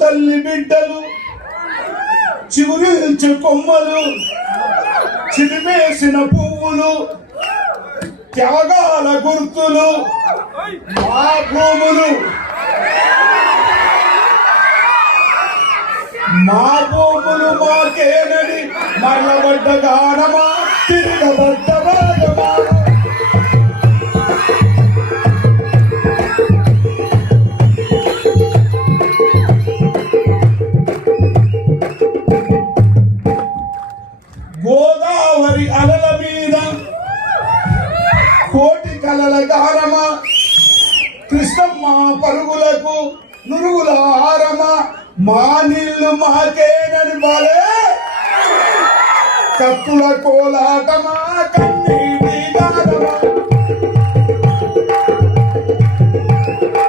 తల్లి బిడ్డలు చిగురించు కొమ్మలు చిరిమేసిన పువ్వులు త్యాగాల గుర్తులు మా భూములు మాకేనని మరలబడ్డ గానమా తిరగబడ్డ రాగమా గోదావరి అలల మీద కోటి కలల గానమా కృష్ణమ్మ పరుగులకు నురుగుల హారమా మా నీళ్ళు మాకేనని బాలే కత్తుల కోలాటమా